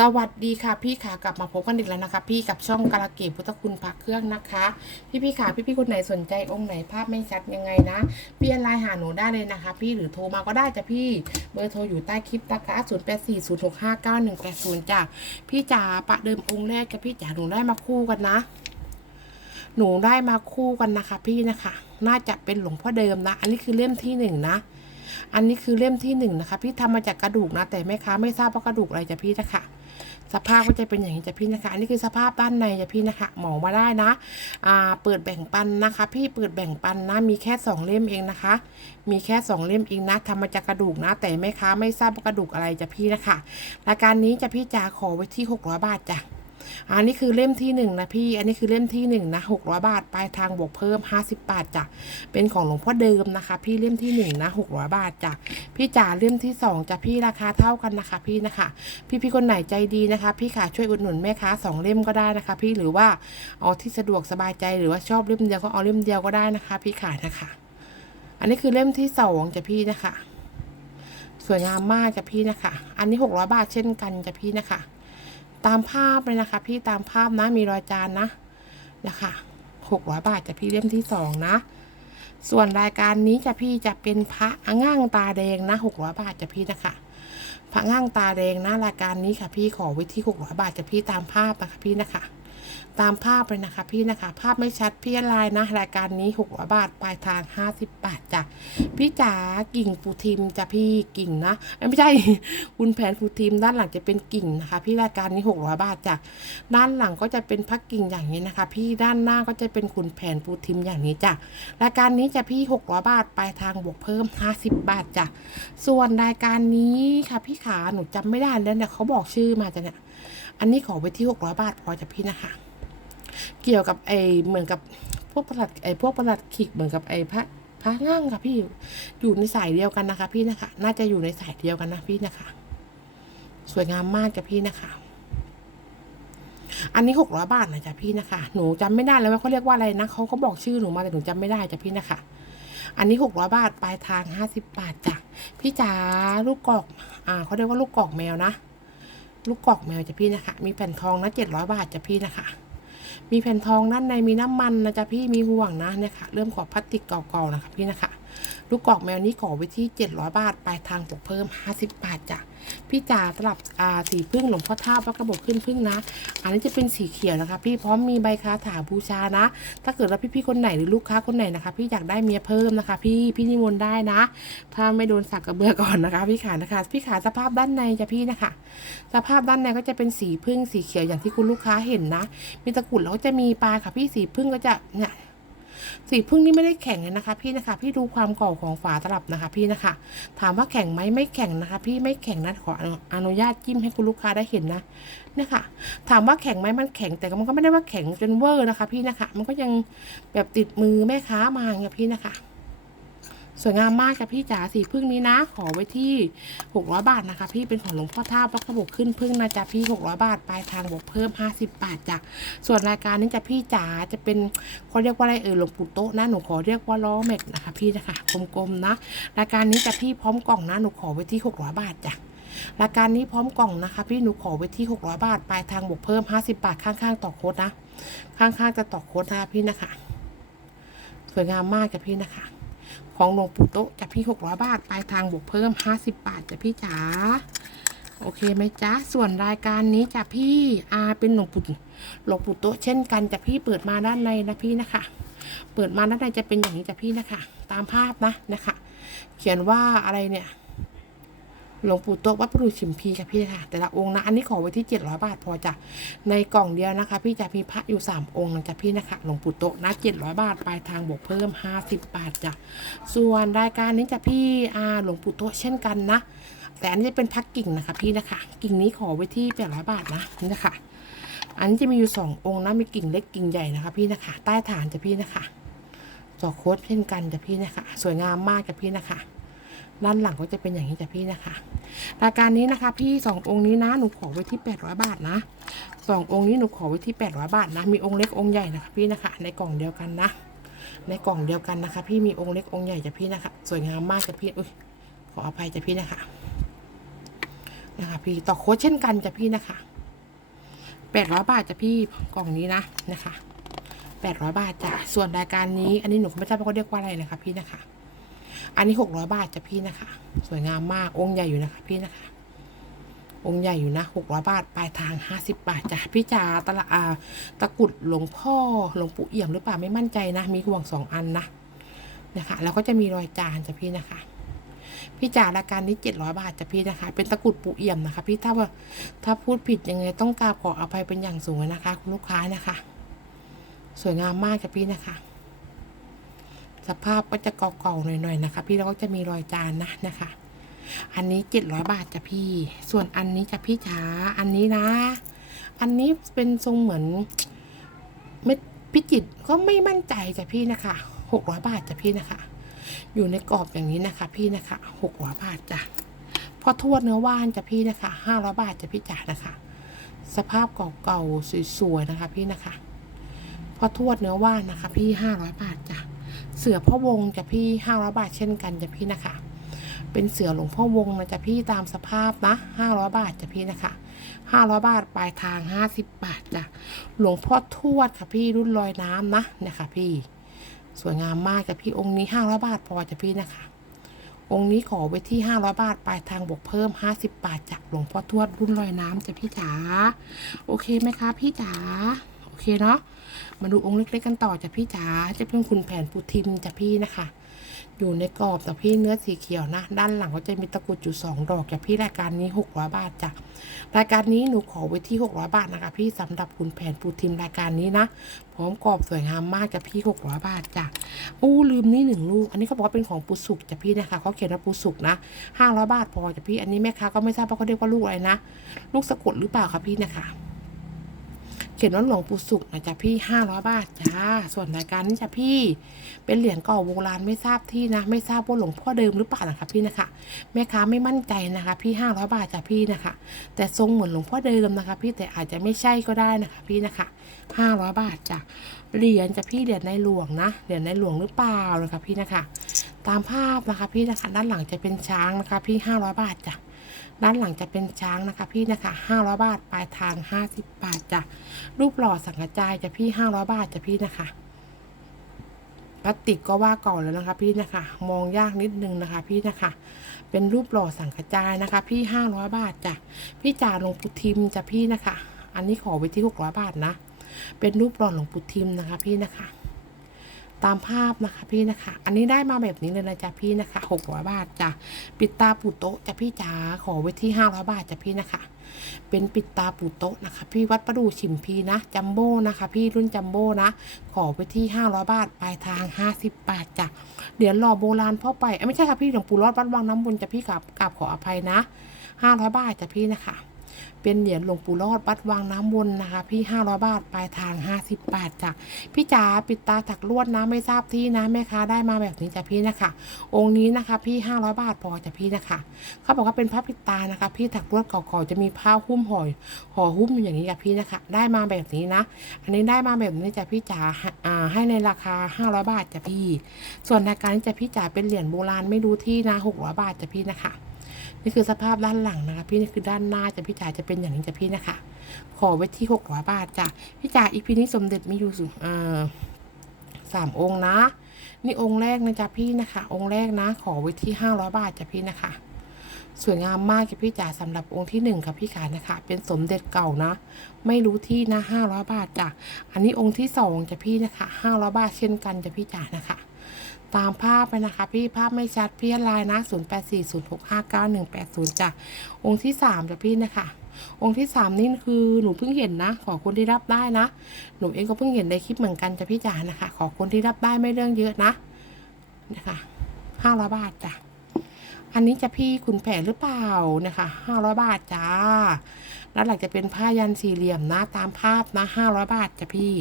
สวัสดีค่ะพี่ขากลับมาพบกันอีกแล้วนะคะ พี่กับช่องกาลเกตพุทธคุณพระเครื่องนะคะ พี่พี่ขาพี่พี่คนไหนสนใจองค์ไหนภาพไม่ชัดยังไงนะพี่ไลน์หาหนูได้เลยนะคะ พี่หรือโทรมาก็ได้จ้ะพี่เบอร์โทรอยู่ใต้คลิปตะกร้าศูนย์แปดสี่ศูนย์หกห้าเก้าหนึ่งแปดศูนย์จ้ะพี่จ๋าประเดิมองค์แรกกับพี่จ๋าหนูได้มาคู่กันนะ หนูได้มาคู่กันนะคะ พี่นะคะ น่าจะเป็นหลวงพ่อเดิมนะ อันนี้คือเล่มที่หนึ่งนะอันนี้คือเล่มที่หนึ่งนะคะ พี่ทำมาจากกระดูกนะ แต่แม่ค้าไม่ทราบว่ากระดูกอะไรจ้ะพี่นะคะ สภาพก็จะเป็นอย่างนี้จ้ะพี่นะคะ อันนี้คือสภาพด้านในจ้ะพี่นะคะ หมอมาได้นะ อ่า เปิดแบ่งปันนะคะ พี่เปิดแบ่งปันนะ มีแค่สองเล่มเองนะคะ มีแค่สองเล่มเองนะทำมาจากกระดูกนะ แต่แม่ค้าไม่ทราบว่ากระดูกอะไรจ้ะพี่นะคะ รายการนี้จะพี่จ๋าขอไว้ที่หกร้อยบาทจ้ะ อันนี้คือเล่มที่หนึ่งนะพี่ อันนี้คือเล่มที่หนึ่งนะหกร้อยบาทปลายทางบวกเพิ่มห้าสิบบาทจ้ะ เป็นของหลวงพ่อเดิมนะคะ พี่เล่มที่หนึ่งนะหกร้อยบาทจ้ะ พี่จ๋าเล่มที่สองจะพี่ราคาเท่ากันนะคะพี่นะคะ พี่พี่คนไหนใจดีนะคะ พี่ขาช่วยอุดหนุนแม่ค้าสองเล่มก็ได้นะคะ พี่หรือว่าเอาที่สะดวกสบายใจหรือว่าชอบเล่มเดียวก็เอาเล่มเดียวก็ได้นะคะ พี่ขานะคะ อันนี้คือเล่มที่สองจะพี่นะคะสวยงามมากจ้ะพี่นะคะ อันนี้หกร้อยบาทเช่นกันจ้ะพี่นะคะ ตามภาพเลยนะคะ พี่ตามภาพนะมีรอยจานนะนะคะหกร้อยบาทจะพี่เล่มที่สองนะ ส่วนรายการนี้จะพี่จะเป็นพระง่างตาแดงนะหกร้อยบาทจะพี่นะคะพระง่างตาแดงนะรายการนี้ค่ะพี่ขอไว้ที่หกร้อยบาทจะพี่ตามภาพนะคะพี่นะคะ ตามภาพเลยนะคะพี่นะคะ ภาพไม่ชัดพี่อะไรนะ รายการนี้หกร้อยบาทปลายทางห้าสิบบาทจ้ะพี่จ๋ากิ่งปูทิมจ้ะพี่กิ่งนะไม่ใช่คุณแผนปูทิมด้านหลังจะเป็นกิ่งนะคะ พี่รายการนี้หกร้อยบาทจ้ะด้านหลังก็จะเป็นพักกิ่งอย่างนี้นะคะ พี่ด้านหน้าก็จะเป็นขุนแผนปูทิมอย่างนี้จ้ะรายการนี้จะพี่หกร้อยบาทปลายทางบวกเพิ่มห้าสิบบาทจ้ะส่วนรายการนี้ค่ะพี่ขาหนูจำไม่ได้แล้วเนี่ยเขาบอกชื่อมาจ้ะเนี่ย อันนี้ขอไว้ที่หกร้อยบาทพอจะพี่นะคะ เกี่ยวกับไอเหมือนกับพวกประหลัดไอพวกประหลัดขิกเหมือนกับไอพระพระง่างค่ะพี่อยู่ในสายเดียวกันนะคะ พี่นะคะ น่าจะอยู่ในสายเดียวกันนะพี่นะคะ สวยงามมากจ้ะพี่นะคะอันนี้หกร้อยบาทนะจ๊ะพี่นะคะ หนูจำไม่ได้แล้วว่าเขาเรียกว่าอะไรนะเขาก็บอกชื่อหนูมาแต่หนูจำไม่ได้จ้ะพี่นะคะ อันนี้หกร้อยบาทปลายทางห้าสิบบาทจ้ะพี่จ๋าลูกกอก อ่าเขาเรียกว่าลูกกอกแมวนะ ลูกกอกแมวจ้ะพี่นะคะ มีแผ่นทองนะเจ็ดร้อยบาทจ้ะพี่นะคะ มีแผ่นทองด้านในมีน้ำมันนะจ๊ะพี่มีห่วงนะเนี่ยค่ะเริ่มขอบพลาสติกเก่าๆนะคะพี่นะคะ ลูกกอกแมวนี้ขอไว้ที่เจ็ดร้อยบาทปลายทางตกเพิ่มห้าสิบบาทจ้ะ พี่จ๋าสลับอ่าสีพึ่งหลวงพ่อท่าพระกระบอกขึ้นพึ่งนะ อันนี้จะเป็นสีเขียวนะคะ พี่พร้อมมีใบคาถาบูชานะ ถ้าเกิดว่าพี่ๆคนไหนหรือลูกค้าคนไหนนะคะ พี่อยากได้เมียเพิ่มนะคะ พี่พี่นิมนต์ได้นะ ถ้าไม่โดนสักกระเบือก่อนนะคะ พี่ขานะคะ พี่ขาสภาพด้านในจะพี่นะคะ สภาพด้านในก็จะเป็นสีพึ่งสีเขียวอย่างที่คุณลูกค้าเห็นนะ มีตะกุดแล้วก็จะมีปลาค่ะพี่สีพึ่งก็จะเนี่ย สีพึ่งนี่ไม่ได้แข็งเลยนะคะ พี่นะคะ พี่ดูความเก่าของฝาตลับนะคะ พี่นะคะ ถามว่าแข็งไหมไม่แข็งนะคะ พี่ไม่แข็งนะขออนุญาตจิ้มให้คุณลูกค้าได้เห็นนะเนี่ยค่ะ ถามว่าแข็งไหมมันแข็งแต่มันก็ไม่ได้ว่าแข็งจนเวอร์นะคะ พี่นะคะ มันก็ยังแบบติดมือแม่ค้ามาอย่างเงี้ยพี่นะคะ สวยงามมากค่ะพี่จ๋าสีพึ่งนี้นะ ขอไว้ที่หกร้อยบาทนะคะ พี่เป็นของหลวงพ่อท่าพระกระบอกขึ้นพึ่งนะจ๊ะพี่หกร้อยบาทปลายทางบวกเพิ่มห้าสิบบาทจ้ะส่วนรายการนี้จะพี่จ๋าจะเป็นเขาเรียกว่าอะไรเออหลวงปู่โต๊ะนะหนูขอเรียกว่าล้อแม็กนะคะ พี่นะคะกลมๆนะ รายการนี้จะพี่พร้อมกล่องนะหนูขอไว้ที่หกร้อยบาทจ้ะรายการนี้พร้อมกล่องนะคะ พี่หนูขอไว้ที่หกร้อยบาทปลายทางบวกเพิ่มห้าสิบบาทข้างๆ ต่อโค้ดนะ ข้างๆจะต่อโค้ดนะคะพี่นะคะ สวยงามมากจ้ะพี่นะคะ ของหลวงปู่โต๊ะจะพี่หกร้อยบาท ปลายทางบวกเพิ่มห้าสิบบาทจะพี่จ๋าโอเคไหมจ๊ะ ส่วนรายการนี้จะพี่อาเป็นหลวงปู่หลวงปู่โต๊ะเช่นกันจะพี่เปิดมาด้านในนะพี่นะคะ เปิดมาด้านในจะเป็นอย่างนี้จะพี่นะคะ ตามภาพนะนะคะ เขียนว่าอะไรเนี่ย หลวงปู่โต๊ะวัดประดูชิมพีค่ะพี่นะคะแต่ละองค์นะ อันนี้ขอไว้ที่เจ็ดร้อยบาทพอจ้ะ ในกล่องเดียวนะคะ พี่จะมีพระอยู่สามองค์นะจ๊ะพี่นะคะ หลวงปู่โต๊ะนะเจ็ดร้อยบาท ปลายทางบวกเพิ่มห้าสิบบาทจ้ะ ส่วนรายการนี้จะพี่อาหลวงปู่โตะเช่นกันนะ แต่อันนี้จะเป็นพักกิ่งนะคะพี่นะคะ กิ่งนี้ขอไว้ที่แปดร้อยบาทนะนี่นะคะ อันนี้จะมีอยู่สององค์นะ มีกิ่งเล็กกิ่งใหญ่นะคะ พี่นะคะ ใต้ฐานจ้ะพี่นะคะจอโค้ดเช่นกันจ้ะพี่นะคะ สวยงามมากจ้ะพี่นะคะ ด้านหลังก็จะเป็นอย่างนี้จะพี่นะคะรายการนี้นะคะ พี่สององค์นี้นะหนูขอไว้ที่แปดร้อยบาทนะสององค์นี้หนูขอไว้ที่แปดร้อยบาทนะ มีองค์เล็กองค์ใหญ่นะคะพี่นะคะ ในกล่องเดียวกันนะ ในกล่องเดียวกันนะคะ พี่มีองค์เล็กองค์ใหญ่จ้ะพี่นะคะ สวยงามมากจ้ะพี่อุ้ยขออภัยจ้ะพี่นะคะนะคะพี่ต่อโค้ดเช่นกันจ้ะพี่นะคะแปดร้อยบาทจ้ะพี่กล่องนี้นะนะคะแปดร้อยบาทจ้ะส่วนรายการนี้ อันนี้หนูไม่ทราบว่าเขาเรียกว่าอะไรนะคะพี่นะคะ อันนี้หกร้อยบาทจ้ะพี่นะคะ สวยงามมากองค์ใหญ่อยู่นะคะพี่นะคะ องค์ใหญ่อยู่นะหกร้อยบาทปลายทางห้าสิบบาทจ้ะพี่จ๋าตะละอาตะกุดหลวงพ่อหลวงปู่เอี่ยมหรือเปล่าไม่มั่นใจนะมีห่วงสองอันนะนะคะ แล้วก็จะมีรอยจานจ้ะพี่นะคะพี่จ๋าราการนี้เจ็ดร้อยบาทจ้ะพี่นะคะ เป็นตะกุดปู่เอี่ยมนะคะ พี่ถ้าว่าถ้าพูดผิดยังไงต้องกราบขออภัยเป็นอย่างสูงนะคะ คุณลูกค้านะคะ สวยงามมากจ้ะพี่นะคะ สภาพก็จะเก่าๆหน่อยๆนะคะ พี่แล้วก็จะมีรอยจานนะนะคะ อันนี้เจ็ดร้อยบาทจ้ะพี่ ส่วนอันนี้จ้ะพี่จ๋าอันนี้นะ อันนี้เป็นทรงเหมือนเม็ดพิจิตก็ไม่มั่นใจจ้ะพี่นะคะหกร้อยบาทจ้ะพี่นะคะ อยู่ในกรอบอย่างนี้นะคะ พี่นะคะหกร้อยบาทจ้ะพอทวดเนื้อว่านจ้ะพี่นะคะห้าร้อยบาทจ้ะพี่จ๋านะคะ สภาพเก่าๆสวยๆนะคะ พี่นะคะ พอทวดเนื้อว่านนะคะ พี่ห้าร้อยบาทจ้ะ สือพ่อวงจะพี่ห้าร้อยบาทเช่นกันจะพี่นะคะ เป็นเสือหลวงพ่อวงนะจะพี่ตามสภาพนะห้าร้อยบาทจะพี่นะคะห้าร้อยบาทปลายทางห้าสิบบาทจ้ะหลวงพ่อทวดค่ะพี่รุ่นลอยน้ำนะเนี่ยค่ะพี่ สวยงามมากจ้ะพี่องค์นี้ห้าร้อยบาทพอจ้ะพี่นะคะ องค์นี้ขอไว้ที่ห้าร้อยบาทปลายทางบวกเพิ่มห้าสิบบาทจากหลวงพ่อทวดรุ่นลอยน้ำจ้ะพี่จ๋าโอเคไหมคะพี่จ๋า อเคเนาะมาดูองค์เล็กๆกันต่อจ้ะพี่จ๋าจะเป็นคุณแผนปูทิมจ้ะพี่นะคะ อยู่ในกรอบแต่พี่เนื้อสีเขียวนะ ด้านหลังก็จะมีตะกรุดอยู่สองดอกจากพี่รายการนี้หกร้อยบาทจ้ะรายการนี้หนูขอไว้ที่หกร้อยบาทนะคะ พี่สำหรับคุณแผนปูทิมรายการนี้นะพร้อมกรอบสวยงามมากจากพี่หกร้อยบาทจ้ะอู้ลืมนี่หนึ่งลูก อันนี้เขาบอกว่าเป็นของปูสุกจากพี่นะคะเขาเขียนว่าปูสุกนะห้าร้อยบาทพอจากพี่อันนี้แม่ค้าก็ไม่ทราบว่าเขาเรียกว่าลูกอะไรนะลูกสะกดหรือเปล่าคะพี่นะคะ เขียนว่าหลวงปู่สุขนะจ๊ะพี่ห้าร้อยบาทจ้า ส่วนรายการนี้จ้ะพี่ เป็นเหรียญเก่าโบราณไม่ทราบที่นะ ไม่ทราบว่าหลวงพ่อเดิมหรือเปล่านะคะพี่นะคะ แม่ค้าไม่มั่นใจนะคะ พี่ห้าร้อยบาทจ้ะพี่นะคะ แต่ทรงเหมือนหลวงพ่อเดิมนะคะ พี่แต่อาจจะไม่ใช่ก็ได้นะคะ พี่นะคะห้าร้อยบาทจ้ะ เหรียญจ้ะพี่เหรียญในหลวงนะ เหรียญในหลวงหรือเปล่านะคะพี่นะคะ ตามภาพนะคะพี่นะคะ ด้านหลังจะเป็นช้างนะคะ พี่ห้าร้อยบาทจ้ะ ด้านหลังจะเป็นช้างนะคะพี่นะคะห้าร้อยบาทปลายทางห้าสิบบาทจ้ะรูปหล่อสังกระจายจะพี่ห้าร้อยบาทจะพี่นะคะพลาสติกก็ว่าก่อนแล้วนะคะพี่นะคะ มองยากนิดนึงนะคะ พี่นะคะ เป็นรูปหล่อสังกระจายนะคะ พี่ห้าร้อยบาทจ้ะพี่จ่าหลวงปู่ทิมจะพี่นะคะ อันนี้ขอไว้ที่หกร้อยบาทนะ เป็นรูปหล่อหลวงปู่ทิมนะคะ พี่นะคะ ตามภาพนะคะพี่นะคะ อันนี้ได้มาแบบนี้เลยนะจ๊ะพี่นะคะหกร้อยบาทจ้ะปิดตาปูโต๊ะจ้ะพี่จ๋าขอไว้ที่ห้าร้อยบาทจ้ะพี่นะคะ เป็นปิดตาปูโต๊ะนะคะ พี่วัดประดูฉิมพีนะจัมโบ้นะคะ พี่รุ่นจัมโบ้นะ ขอไปที่ห้าร้อยบาทปลายทางห้าสิบบาทจ้ะเหรียญหล่อโบราณพ่อไปไม่ใช่ค่ะพี่หลวงปู่รอดวัดวังน้ำวนจ้ะพี่กับกับขออภัยนะห้าร้อยบาทจ้ะพี่นะคะ เป็นเหรียญหลวงปู่รอดวัดวังน้ำวนนะคะ พี่ห้าร้อยบาทปลายทางห้าสิบาทจ้ะพี่จ๋าปิดตาถักลวดนะไม่ทราบที่นะแม่ค้าได้มาแบบนี้จ้ะพี่นะคะ องค์นี้นะคะพี่ห้าร้อยบาทพอจ้ะพี่นะคะ เขาบอกว่าเป็นผ้าปิดตานะคะ พี่ถักลวดเก่าๆจะมีผ้าหุ้มห่อยห่อหุ้มอยู่อย่างนี้กับพี่นะคะ ได้มาแบบนี้นะ อันนี้ได้มาแบบนี้จ้ะพี่จ๋าอ่าให้ในราคาห้าร้อยบาทจ้ะพี่ ส่วนรายการนี้จะพี่จ๋าเป็นเหรียญโบราณไม่รู้ที่นะหกร้อยบาทจ้ะพี่นะคะ นี่คือสภาพด้านหลังนะคะ พี่นี่คือด้านหน้าจะพี่จ๋าจะเป็นอย่างนี้จ้ะพี่นะคะ ขอไว้ที่หกร้อยบาทจ้ะพี่จ๋าอีพีนี้สมเด็จมีอยู่สูงอ่าสามองค์นะ นี่องค์แรกนะจ๊ะพี่นะคะ องค์แรกนะ ขอไว้ที่ห้าร้อยบาทจ้ะพี่นะคะสวยงามมากจ้ะพี่จ๋าสำหรับองค์ที่หนึ่งค่ะพี่ขานะคะ เป็นสมเด็จเก่านะ ไม่รู้ที่นะห้าร้อยบาทจ้ะอันนี้องค์ที่สองจ้ะพี่นะคะห้าร้อยบาทเช่นกันจ้ะพี่จ๋านะคะ ตามภาพไปนะคะ พี่ภาพไม่ชัดพี่ไลน์นะศูนย์แปดสี่ศูนย์หกห้าเก้าหนึ่งแปดศูนย์จ้ะองค์ที่สามจ้ะพี่นะคะองค์ที่สามนี่คือหนูเพิ่งเห็นนะ ขอคนที่รับได้นะ หนูเองก็เพิ่งเห็นในคลิปเหมือนกันจ้ะพี่จ๋านะคะ ขอคนที่รับได้ไม่เรื่องเยอะนะนะคะห้าร้อยบาทจ้ะอันนี้จะพี่ขุนแผนหรือเปล่านะคะห้าร้อยบาทจ้าแล้วหลังจะเป็นผ้ายันสี่เหลี่ยมนะ ตามภาพนะห้าร้อยบาทจ้ะพี่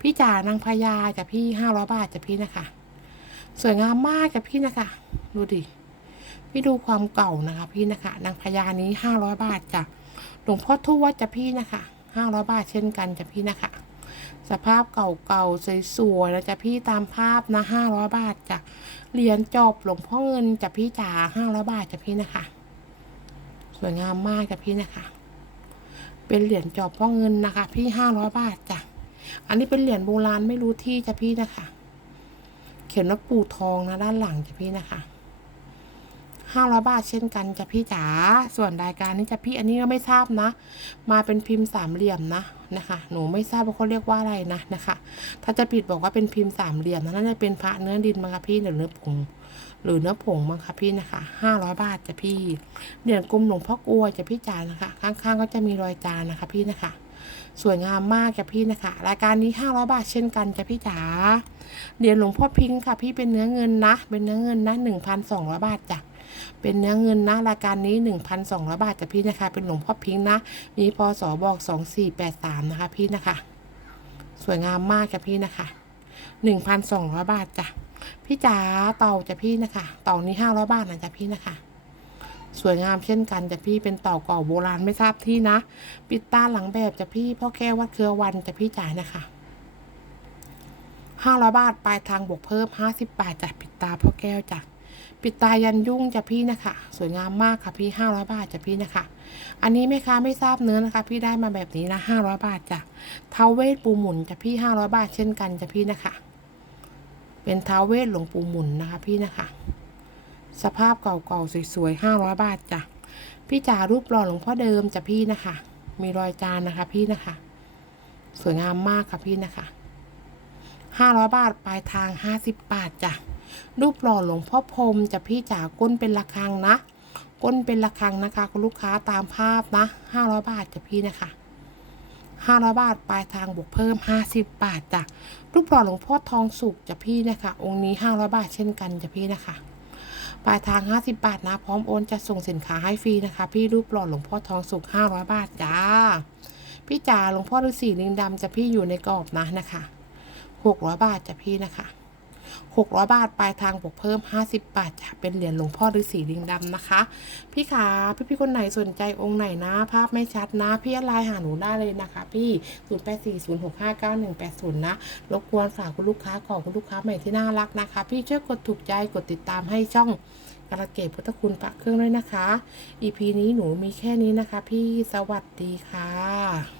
พี่จ๋านางพญาจ้ะพี่ห้าร้อยบาทจ้ะพี่นะคะ สวยงามมากจ้ะพี่นะคะ ดูดิ พี่ดูความเก่านะคะ พี่นะคะ นางพญานี้ห้าร้อยบาทจ้ะหลวงพ่อทวดจ้ะพี่นะคะห้าร้อยบาทเช่นกันจ้ะพี่นะคะ สภาพเก่าๆสวยๆนะจ๊ะพี่ตามภาพนะห้าร้อยบาทจ้ะเหรียญจอบหลวงพ่อเงินจ้ะพี่จ๋าห้าร้อยบาทจ้ะพี่นะคะ สวยงามมากจ้ะพี่นะคะ เป็นเหรียญจอบพ่อเงินนะคะ พี่ห้าร้อยบาทจ้ะอันนี้เป็นเหรียญโบราณไม่รู้ที่จ้ะพี่นะคะ เขียนว่าปูทองนะด้านหลังจ้ะพี่นะคะห้าร้อยบาทเช่นกันจ้ะพี่จ๋า ส่วนรายการนี้จ้ะพี่อันนี้ก็ไม่ทราบนะ มาเป็นพิมพ์สามเหลี่ยมนะนะคะ หนูไม่ทราบว่าเขาเรียกว่าอะไรนะนะคะ ถ้าจะผิดบอกว่าเป็นพิมพ์สามเหลี่ยมนะน่าจะเป็นพระเนื้อดินมั้งคะพี่หรือเนื้อผงหรือเนื้อผงมั้งคะพี่นะคะห้าร้อยบาทจ้ะพี่เหรียญกลมหลวงพ่อกลัวจ้ะพี่จ๋านะคะ ข้างๆก็จะมีรอยจานนะคะพี่นะคะ สวยงามมากจ้ะพี่นะคะ รายการนี้ห้าบาทเช่นกันจ้ะพี่จ๋าเหรียญหลวงพ่อพิงค์ค่ะ พี่เป็นเนื้อเงินนะ เป็นเนื้อเงินนะหนึ่งพันสองร้อยบาทจ้ะเป็นเนื้อเงินนะรายการนี้หนึ่งพันสองร้อยบาทจ้ะพี่นะคะ เป็นหลวงพ่อพิงค์นะ มีพศบอกสองสี่แปดสามนะคะ พี่นะคะ สวยงามมากจ้ะพี่นะคะหนึ่งพันสองร้อยบาทจ้ะพี่จ๋าเต่าจ้ะพี่นะคะ เต่านี้ห้าร้อยบาทนะจ้ะพี่นะคะ สวยงามเช่นกันจะพี่เป็นเต่าเก่าโบราณไม่ทราบที่นะ ปิดตาหลังแบบจะพี่พ่อแก้ววัดเครือวันจะพี่จ๋ายนะคะห้าร้อยบาทปลายทางบวกเพิ่มห้าสิบบาทจ้ะปิดตาพ่อแก้วจ้ะปิดตายันยุ่งจะพี่นะคะ สวยงามมากค่ะพี่ห้าร้อยบาทจะพี่นะคะ อันนี้แม่ค้าไม่ทราบเนื้อนะคะ พี่ได้มาแบบนี้นะห้าร้อยบาทจ้ะเทาเวทปูหมุนจะพี่ห้าร้อยบาทเช่นกันจะพี่นะคะ เป็นเท้าวเวทหลวงปูหมุนนะคะพี่นะคะ สภาพเก่าๆสวยๆห้าร้อยบาทจ้ะพี่จ๋ารูปหล่อหลวงพ่อเดิมจ้ะพี่นะคะ มีรอยจานนะคะ พี่นะคะ สวยงามมากค่ะพี่นะคะห้าร้อยบาทปลายทางห้าสิบบาทจ้ะรูปหล่อหลวงพ่อพรมจะพี่จ๋าก้นเป็นระฆังนะ ก้นเป็นระฆังนะคะ คุณลูกค้าตามภาพนะห้าร้อยบาทจะพี่นะคะห้าร้อยบาทปลายทางบวกเพิ่มห้าสิบบาทจ้ะรูปหล่อหลวงพ่อทองสุกจะพี่นะคะ องค์นี้ห้าร้อยบาทเช่นกันจะพี่นะคะ ปลายทาง 50 บาทนะ พร้อมโอนจะส่งสินค้าให้ฟรีนะคะ พี่รูปหล่อหลวงพ่อทองสุก500 บาทจ้า พี่จ๋าหลวงพ่อฤาษีลิงดำจะพี่อยู่ในกรอบนะนะคะ 600 บาทจะพี่นะคะ หกร้อยบาท ปลายทางบวกเพิ่มห้าสิบบาทจะเป็นเหรียญหลวงพ่อฤาษีลิงดำนะคะ พี่ขาพี่พี่ๆคนไหนสนใจองค์ไหนนะ ภาพไม่ชัดนะ พี่ไลน์หาหนูได้เลยนะคะ พี่ศูนย์แปดสี่ศูนย์หกห้าเก้าหนึ่งแปดศูนย์นะ รบกวนฝากคุณลูกค้าของคุณลูกค้าใหม่ที่น่ารักนะคะ พี่ช่วยกดถูกใจกดติดตามให้ช่องกระเกตพุทธคุณพระเครื่องด้วยนะคะ EP นี้หนูมีแค่นี้นะคะ พี่สวัสดีค่ะ